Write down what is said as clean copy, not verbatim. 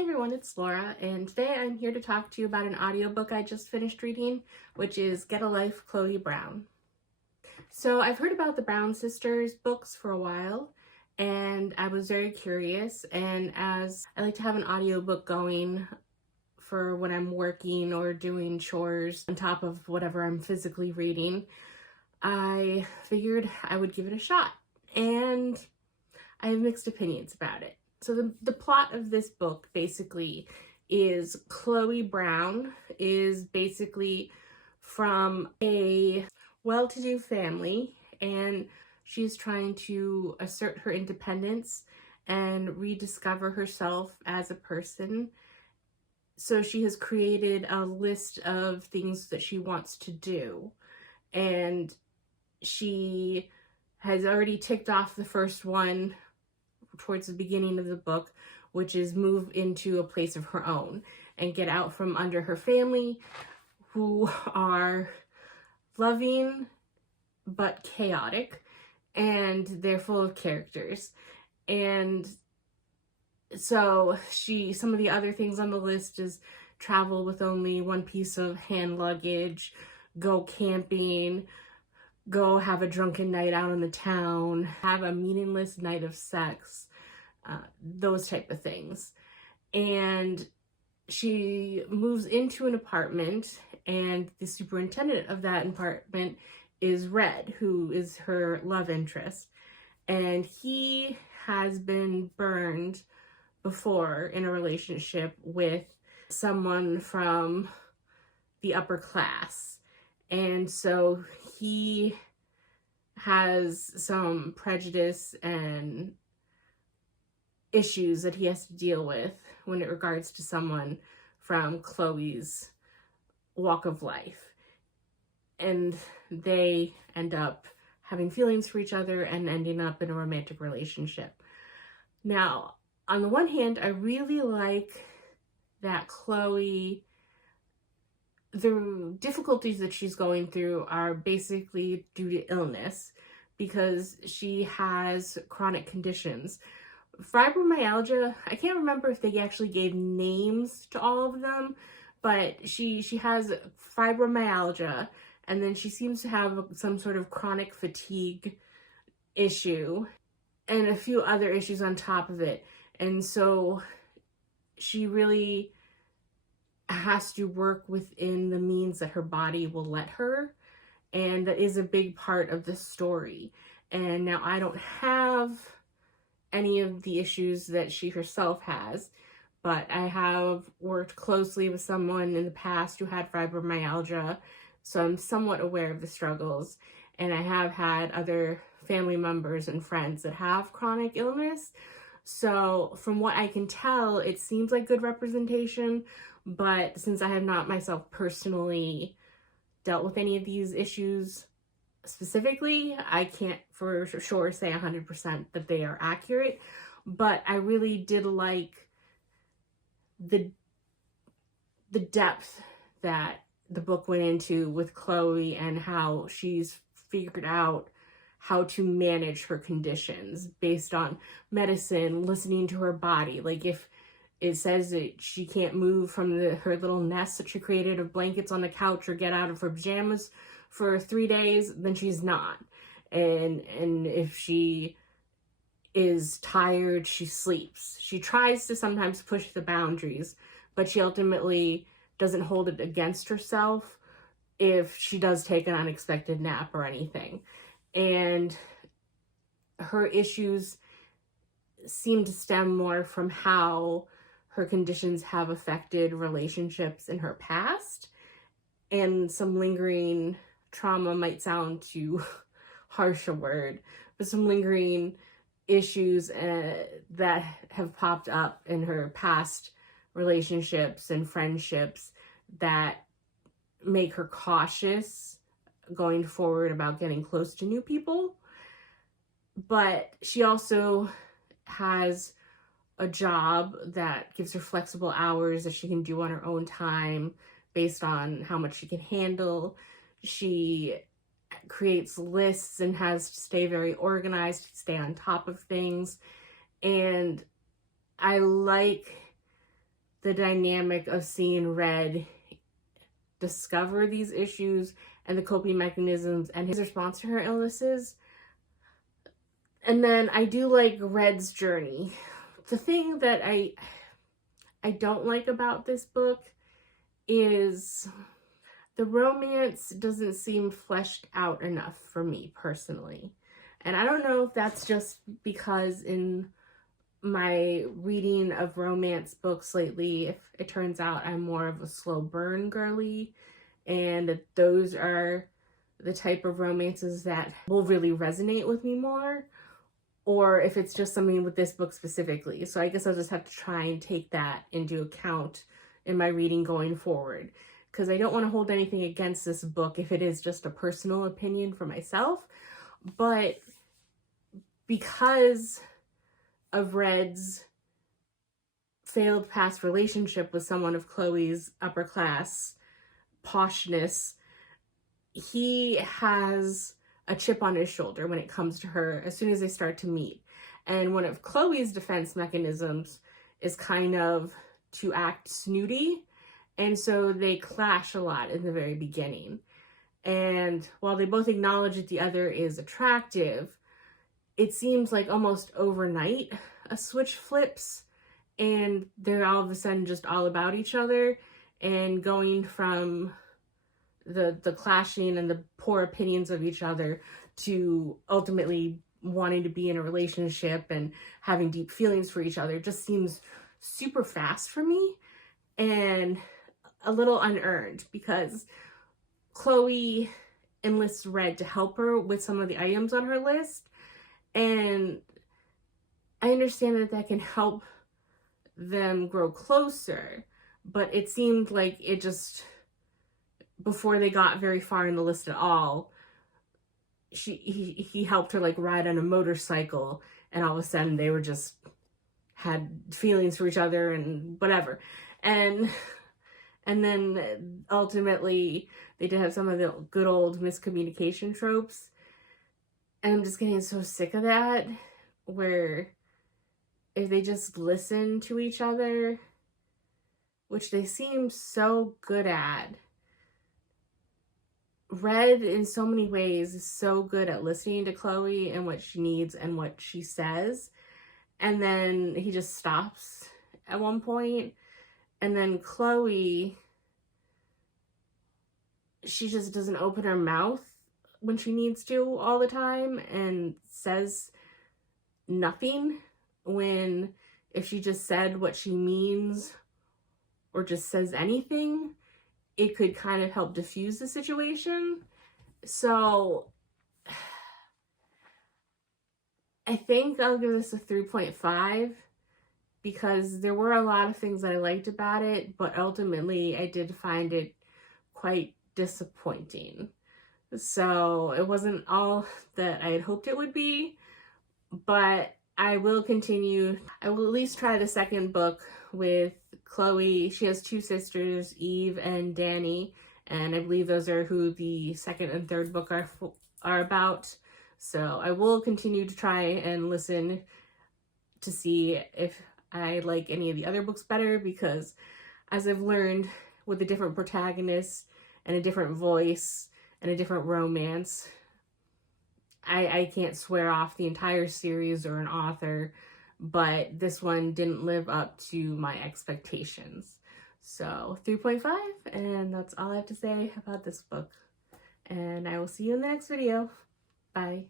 Hi everyone, it's Laura, and today I'm here to talk to you about an audiobook I just finished reading, which is Get a Life, Chloe Brown. So I've heard about the Brown sisters books for a while, and I was very curious, and as I like to have an audiobook going for when I'm working or doing chores on top of whatever I'm physically reading, I figured I would give it a shot, and I have mixed opinions about it. So the plot of this book basically is Chloe Brown is basically from a well-to-do family, and she's trying to assert her independence and rediscover herself as a person. So she has created a list of things that she wants to do, and she has already ticked off the first one towards the beginning of the book, which is move into a place of her own and get out from under her family, who are loving but chaotic, and they're full of characters. And so some of the other things on the list is travel with only one piece of hand luggage, go camping, go have a drunken night out in the town, have a meaningless night of sex, those type of things. And she moves into an apartment, and the superintendent of that apartment is Red, who is her love interest. And he has been burned before in a relationship with someone from the upper class. And so he has some prejudice and issues that he has to deal with when it regards to someone from Chloe's walk of life. And they end up having feelings for each other and ending up in a romantic relationship. Now, on the one hand, I really like that Chloe, the difficulties that she's going through are basically due to illness, because she has chronic conditions. Fibromyalgia, I can't remember if they actually gave names to all of them, but she has fibromyalgia, and then she seems to have some sort of chronic fatigue issue and a few other issues on top of it. And so she really has to work within the means that her body will let her, and that is a big part of the story. And now I don't have any of the issues that she herself has, but I have worked closely with someone in the past who had fibromyalgia, so I'm somewhat aware of the struggles. And I have had other family members and friends that have chronic illness, so from what I can tell, it seems like good representation. But since I have not myself personally dealt with any of these issues specifically, I can't for sure say 100% that they are accurate. But I really did like the depth that the book went into with Chloe, and how she's figured out how to manage her conditions based on medicine, listening to her body. Like if it says that she can't move from her little nest that she created of blankets on the couch or get out of her pajamas for 3 days, then she's not. And if she is tired, she sleeps. She tries to sometimes push the boundaries, but she ultimately doesn't hold it against herself if she does take an unexpected nap or anything. And her issues seem to stem more from how her conditions have affected relationships in her past, and some lingering trauma might sound too harsh a word, but some lingering issues that have popped up in her past relationships and friendships that make her cautious going forward about getting close to new people. But she also has a job that gives her flexible hours that she can do on her own time based on how much she can handle. She creates lists and has to stay very organized, to stay on top of things. And I like the dynamic of seeing Red discover these issues and the coping mechanisms and his response to her illnesses. And then I do like Red's journey. The thing that I don't like about this book is the romance doesn't seem fleshed out enough for me personally. And I don't know if that's just because in my reading of romance books lately, if it turns out I'm more of a slow burn girly, and that those are the type of romances that will really resonate with me more, or if it's just something with this book specifically. So I guess I'll just have to try and take that into account in my reading going forward, because I don't want to hold anything against this book if it is just a personal opinion for myself. But because of Red's failed past relationship with someone of Chloe's upper class poshness, he has a chip on his shoulder when it comes to her as soon as they start to meet. And one of Chloe's defense mechanisms is kind of to act snooty, and so they clash a lot in the very beginning. And while they both acknowledge that the other is attractive, it seems like almost overnight a switch flips and they're all of a sudden just all about each other, and going from the clashing and the poor opinions of each other to ultimately wanting to be in a relationship and having deep feelings for each other just seems super fast for me and a little unearned, because Chloe enlists Red to help her with some of the items on her list, and I understand that that can help them grow closer, but it seemed like it just, before they got very far in the list at all, he helped her like ride on a motorcycle, and all of a sudden they were just had feelings for each other and whatever. And then ultimately they did have some of the good old miscommunication tropes. And I'm just getting so sick of that, where if they just listen to each other, which they seem so good at. Red, in so many ways, is so good at listening to Chloe and what she needs and what she says. And then he just stops at one point. And then Chloe, she just doesn't open her mouth when she needs to all the time and says nothing, when if she just said what she means or just says anything, it could kind of help diffuse the situation. So I think I'll give this a 3.5, because there were a lot of things that I liked about it, but ultimately I did find it quite disappointing. So it wasn't all that I had hoped it would be, but I will continue. I will at least try the second book with Chloe. She has two sisters, Eve and Danny, and I believe those are who the second and third book are about. So I will continue to try and listen to see if I like any of the other books better, because as I've learned, with a different protagonist and a different voice and a different romance, I can't swear off the entire series or an author, but this one didn't live up to my expectations. So 3.5, and that's all I have to say about this book. And I will see you in the next video. Bye.